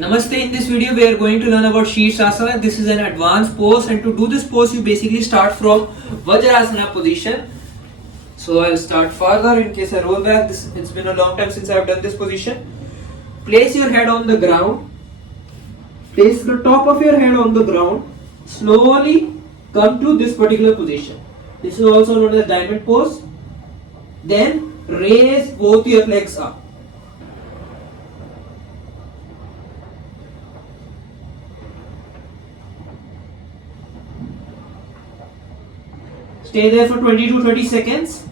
Namaste. In this video we are going to learn about Shirshasana. This is an advanced pose, and to do this pose you basically start from Vajrasana position. So I'll start further in case I roll back. It's been a long time since I've done this position. Place your head on the ground. Place the top of your head on the ground. Slowly come to this particular position. This is also known as diamond pose. Then raise both your legs up. Stay there for 20 to 30 seconds.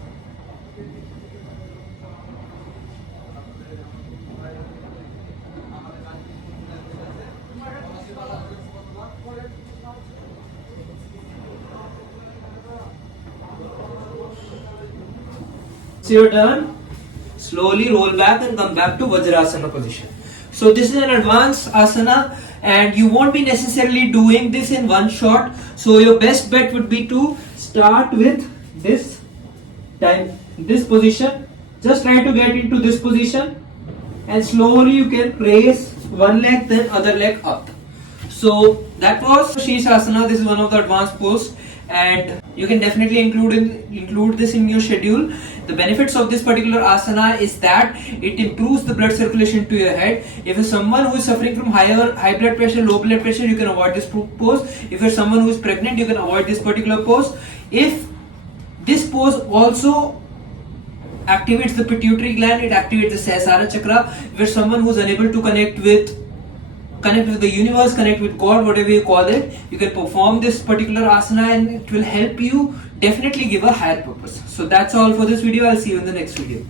So you're done. Slowly roll back and come back to Vajrasana position. So this is an advanced asana and you won't be necessarily doing this in one shot. So your best bet would be to start with this position. Just try to get into this position and slowly you can raise one leg then other leg up. So that was Shirshasana. This is one of the advanced poses and you can definitely include this in your schedule. The benefits of this particular asana is that it improves the blood circulation to your head. If you're someone who is suffering from high blood pressure, low blood pressure, you can avoid this pose. If you're someone who is pregnant, you can avoid this particular pose. If this pose also activates the pituitary gland, it activates the Sahasrara chakra. If you're someone who is unable to connect with the universe, connect with God, whatever you call it, you can perform this particular asana and it will help you definitely give a higher purpose. So that's all for this video. I'll see you in the next video.